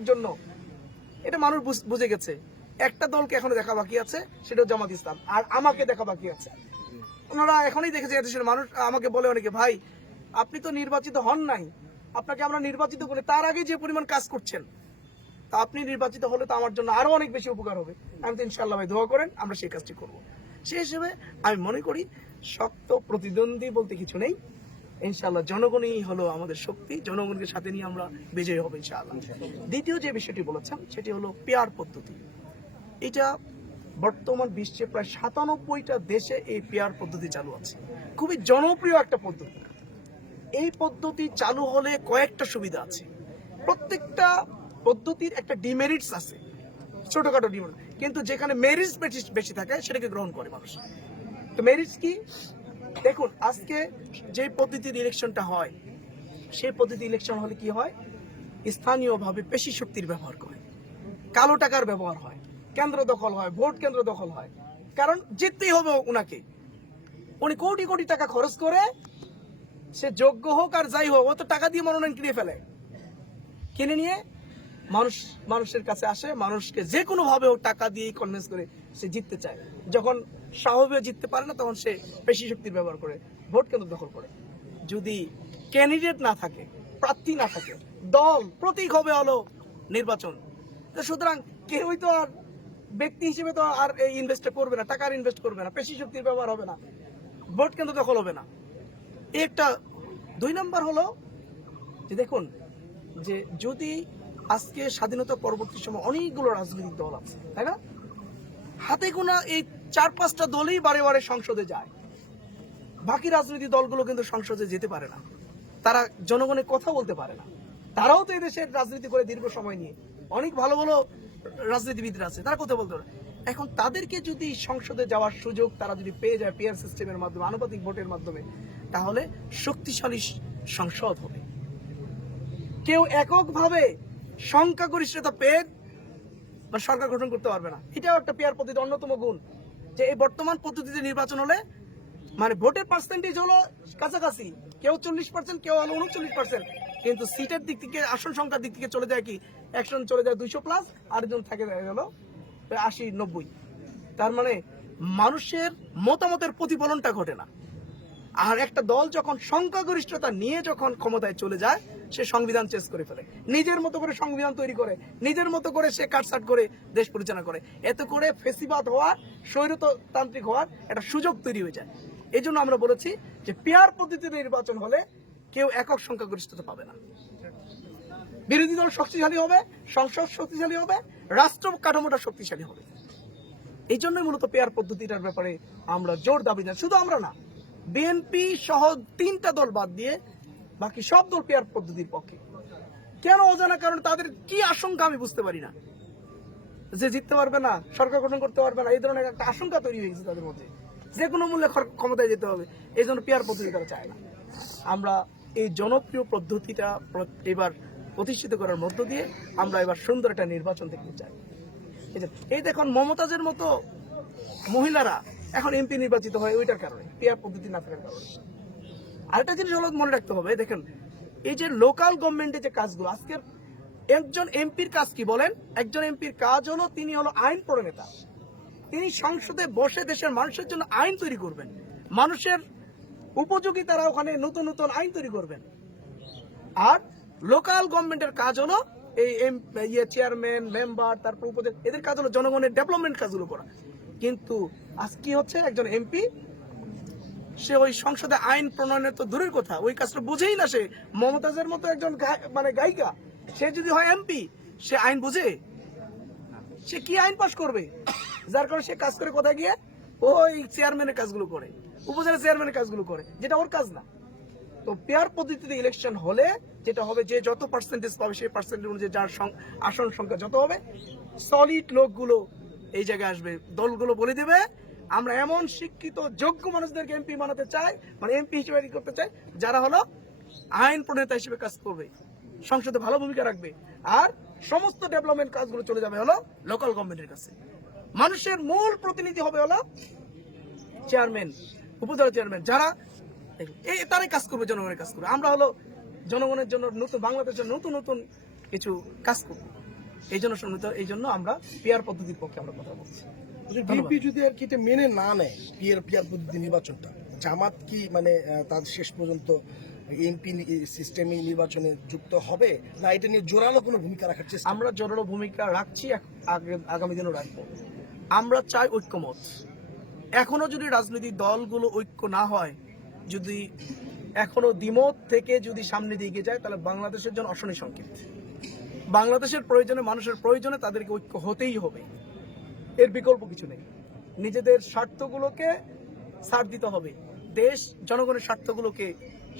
রাখার জন্য, এটা মানুষ বুঝে গেছে। একটা দলকে এখনো দেখা বাকি আছে, সেটা জামাত ইসলাম, আর আমাকে দেখা বাকি আছে। ওনারা এখনই দেখেছে দেশের মানুষ আমাকে বলে অনেকে, ভাই আপনি তো নির্বাচিত হন নাই, আপনাকে আমরা নির্বাচিত করে তার আগে যে পরিমাণ কাজ করছেন, তা আপনি নির্বাচিত হলে তো আমার জন্য আরো অনেক বেশি উপকার হবে। আমি তো ইনশাআল্লাহ ভাই দোয়া করেন, আমরা সেই কাজটি করব। সেই হিসেবে আমি মনে করি শক্ত প্রতিদ্বন্দ্বী বলতে কিছু নেই, ইনশাআল্লাহ জনগণই হলো আমাদের শক্তি, জনগণকে সাথে নিয়ে আমরা বিজয়ী হব ইনশাআল্লাহ। দ্বিতীয় যে বিষয়টি বলেছেন সেটি হলো পেয়ার পদ্ধতি। এটা বর্তমান বিশ্বে প্রায় ৯৭টা দেশে এই পেয়ার পদ্ধতি চালু আছে, খুবই জনপ্রিয় একটা পদ্ধতি। এই পদ্ধতি চালু হলে কয়েকটা সুবিধা আছে, প্রত্যেকটা পদ্ধতির একটা ডিমেরিটস আছে, ছোটখাটো ডিমেরিট, কিন্তু যেখানে মেরিটস বেশি থাকে সেটাকে গ্রহণ করে মানুষ। তো মেরিটস কি দেখুন, আজকে যে পদ্ধতির ইলেকশনটা হয়, সেই পদ্ধতি ইলেকশন হলে কি হয়, স্থানীয়ভাবে পেশি শক্তির ব্যবহার করে, কালো টাকার ব্যবহার হয়, কেন্দ্র দখল হয়, ভোট কেন্দ্র দখল হয়, কারণ জিততেই হবে উনাকে। উনি কোটি কোটি টাকা খরচ করে, সে যোগ্য হোক আর যাই হোক, ও তো টাকা দিয়ে মনোনয়ন কিনে ফেলে, কিনে নিয়ে মানুষের কাছে আসে, মানুষকে যে কোনো ভাবে ও টাকা দিয়ে কনভিন্স করে সে জিততে চায়। যখন স্বাভাবিক জিততে পারে না, তখন সে পেশি শক্তির ব্যবহার করে ভোট কেন্দ্র দখল করে। যদি ক্যান্ডিডেট না থাকে, প্রার্থী না থাকে, দল প্রতীক হবে হলো নির্বাচন। তো সুতরাং কেউই তো আর ব্যক্তি হিসেবে তো আর এই ইনভেস্ট করবে না, টাকার ইনভেস্ট করবে না, পেশি শক্তির ব্যবহার হবে না, ভোট কেন্দ্র দখল হবে না। একটা। ২ নম্বর হলো যে দেখুন, যে যদি আজকে স্বাধীনতা পরবর্তী সময় অনেকগুলো রাজনৈতিক দল আছে, তাই না, হাতে গোনা এই ৪-৫টা দলই বারে বারে সংসদে যায়, বাকি রাজনৈতিক দলগুলো কিন্তু সংসদে যেতে পারে না, তারা জনগণের কথা বলতে পারে না। তারাও তো এদেশের রাজনীতি করে দীর্ঘ সময় নিয়ে, অনেক ভালো ভালো রাজনীতিবিদরা আছে, তারা কথা বলতে পারে। এখন তাদেরকে যদি সংসদে যাওয়ার সুযোগ তারা যদি পেয়ে যায় পেয়ার সিস্টেমের মাধ্যমে, আনুপাতিক ভোটের মাধ্যমে, তাহলে শক্তিশালী সংসদ হবে। কেউ এককভাবে সংখ্যাগরিষ্ঠতা পেয়ে সরকার গঠন করতে পারবে না। এটাও একটা পেয়ার পদ্ধতির অন্যতম গুণ, যে এই বর্তমান পদ্ধতিতে নির্বাচন হলে মানে ভোটের পার্সেন্টেজ হলো কাছাকাছি, কেউ 40%, কেউ হলো 39%, কিন্তু সিটের দিক থেকে, আসন সংখ্যার দিক থেকে চলে যায় কি, একজন চলে যায় 200+, আরেকজন থাকে গেল 80-90। তার মানে মানুষের মতামতের প্রতিফলনটা ঘটে না। আর একটা দল যখন সংখ্যাগরিষ্ঠতা নিয়ে যখন ক্ষমতায় চলে যায়, সে সংবিধান চেঞ্জ করে ফেলে, নিজের মতো করে সংবিধান তৈরি করে, নিজের মতো করে সে কাটছাট করে দেশ পরিচালনা করে। এতে করে ফেসিবাদ হওয়ার, স্বৈরতান্ত্রিক হওয়ার একটা সুযোগ তৈরি হয়ে যায়। এই জন্য আমরা বলেছি যে পেয়ার পদ্ধতিতে নির্বাচন হলে কেউ একক সংখ্যাগরিষ্ঠতা পাবে না, বিরোধী দল শক্তিশালী হবে, সংসদ শক্তিশালী হবে, রাষ্ট্র কাঠামোটা শক্তিশালী হবে। এই জন্যই মূলত পেয়ার পদ্ধতিটার ব্যাপারে আমরা জোর দাবি জানাই। শুধু আমরা না, বিএনপি সহ 3টা দল বাদ দিয়ে বাকি সব দল পেয়ার পদ্ধতির পক্ষে। কেন? অজানা কারণে তাদের কি আশঙ্কা আমি বুঝতে পারি না, যে জিততে পারবে না, সরকার গঠন করতে পারবে না, এই ধরনের একটা আশঙ্কা তৈরি হয়েছে তাদের মধ্যে, যে কোনো মূল্যে ক্ষমতায় যেতে হবে। এই জন্য পেয়ার পদ্ধতি তারা চায় না। আমরা এই জনপ্রিয় পদ্ধতিটা এবার প্রতিষ্ঠিত করার মধ্য দিয়ে আমরা এবার সুন্দর একটা নির্বাচন দেখতে চাই। এই দেখুন, মমতাজের মতো মহিলারা এখন এমপি নির্বাচিত হয় ওইটার কারণে, পেয়ার পদ্ধতি না থাকার কারণে। আরেকটা জিনিস হলো মনে রাখতে হবে, দেখেন এই যে লোকাল গভর্নমেন্টের যে কাজগুলো, আজকের একজন এমপির কাজ কি বলেন? একজন এমপির কাজ হলো, তিনি হলো আইন প্রণেতা। তিনি সংসদে বসে দেশের মানুষের জন্য আইন তৈরি করবেন, মানুষের উপযোগী তারা ওখানে নতুন নতুন আইন তৈরি করবেন। আর লোকাল গভর্নমেন্টের কাজ হলো এই চেয়ারম্যান, মেম্বার, তারপর উপদেষ্টা, এদের কাজ হলো জনগণের ডেভেলপমেন্ট কাজগুলো করা। কিন্তু আজ কি হচ্ছে, একজন এমপি সে ওই সংসদে আইন প্রণয়নের তো দূরের কথা, ওই কাজটা বুঝেই না সে। মমতাজের মতো একজন মানে গায়িকা, সে যদি হয় এমপি, সে আইন বুঝে? সে কি আইন পাস করবে? যার কারণে সে কাজ করে কোথায় গিয়ে ওই চেয়ারম্যানের কাজগুলো করে, উপজেলা চেয়ারম্যানের কাজগুলো করে, যেটা ওর কাজ না। তো পেয়ার পদ্ধতিতে ইলেকশন হলে যেটা হবে, যে যত পার্সেন্টেজ পাবে সেই পার্সেন্টেজ অনুযায়ী যার আসন সংখ্যা যত হবে, সলিড লোকগুলো এই জায়গায় আসবে। দলগুলো বলে দেবে আমরা এমন শিক্ষিত যোগ্য মানুষদেরকে এমপি বানাতে চাই, মানে এমপি হিসেবে করতে চাই, যারা হলো আইন প্রণেতা হিসেবে কাজ করবে, সংসদে ভালো ভূমিকা রাখবে, আর সমস্ত ডেভেলপমেন্ট কাজগুলো চলে যাবে হলো লোকাল গভর্নমেন্টের কাছে। মানুষের মূল প্রতিনিধি হবে হলো চেয়ারম্যান, উপজেলা চেয়ারম্যান, যারা তারাই কাজ করবে, জনগণের কাজ করবে। আমরা হলো জনগণের জন্য নতুন বাংলাদেশের নতুন নতুন কিছু কাজ করবো। এই জন্য আমরা পিয়ার পদ্ধতির পক্ষে আমরা কথা বলছি। বিএনপি যদি আর কি এটা মেনে না নেয় পিয়ার পদ্ধতি নির্বাচনটা, জামাত কি মানে তার শেষ পর্যন্ত এমপি সিস্টেমে নির্বাচনে যুক্ত হবে, না এটা নিয়ে জোরালো কোনো ভূমিকা রাখার চেষ্টা? আমরা জোরালো ভূমিকা রাখছি, আগামী দিনও রাখবো। আমরা চাই ঐক্যমত। এখনো যদি রাজনৈতিক দলগুলো ঐক্য না হয়, যদি এখনো দ্বিমত থেকে যদি সামনে দিকে যায়, তাহলে বাংলাদেশের জন্য অশনি সংকেত। বাংলাদেশের প্রয়োজনে, মানুষের প্রয়োজনে তাদেরকে ঐক্য হতেই হবে, এর বিকল্প কিছু নেই। নিজেদের স্বার্থগুলোকে ছাড় দিতে হবে, দেশ জনগণের স্বার্থগুলোকে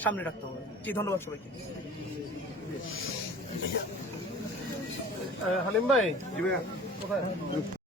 সামনে রাখতে হবে। জি, ধন্যবাদ সবাইকে। হালিম ভাই